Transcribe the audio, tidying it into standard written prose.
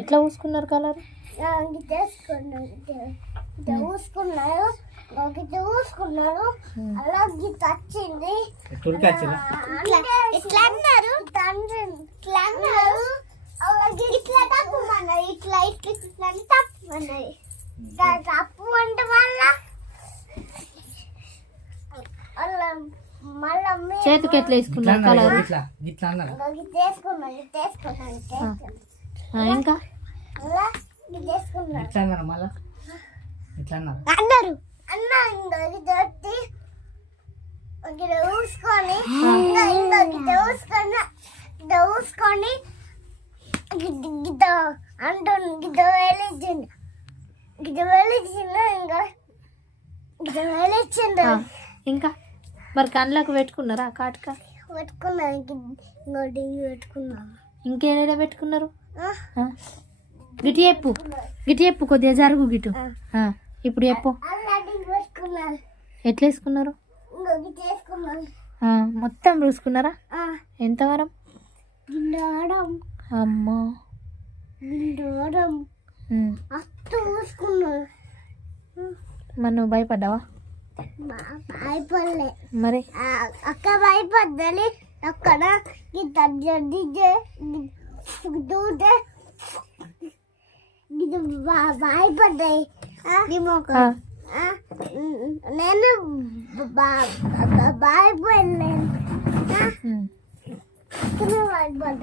ఎట్లా పూసుకున్నారు కలర్? చూసుకున్నారు అలా గీత వచ్చింది. ఇట్లా అన్నారు ఇట్లా తప్పమన్నారు. ఇట్లా ఇట్లా ఇట్లా తప్పమన్నది. తప్పు అంటే మళ్ళా చేతికి ఎట్లా వేసుకున్నారు కలర్? ఇంకా అన్నారు అన్న ఇంకొకటి ఊసుకొని ఊసుకొని గిద్ద అంటుంది. గిద్ద వేలిచ్చిండు ఇంకా గిద్ద వేలిచ్చిండు. ఇంకా మరి కళ్ళకు పెట్టుకున్నారా? కాటుక పెట్టుకున్నాను. ఇంకోటి పెట్టుకున్నాను. ఇంకేమైనా పెట్టుకున్నారు? గిటి చెప్పు కొద్దిగా జరుగు గిటు. ఇప్పుడు చెప్పు ఎట్లా వేసుకున్నారు? మొత్తం చూసుకున్నారా? ఎంతవరం? అమ్మా మరి నువ్వు భయపడ్డావా? భయపడలే. మరి అక్క భయపడ్డాలి. అక్కడ భయపడ్డాయి. నేను భయపడలేను. భయపడ్డాయి.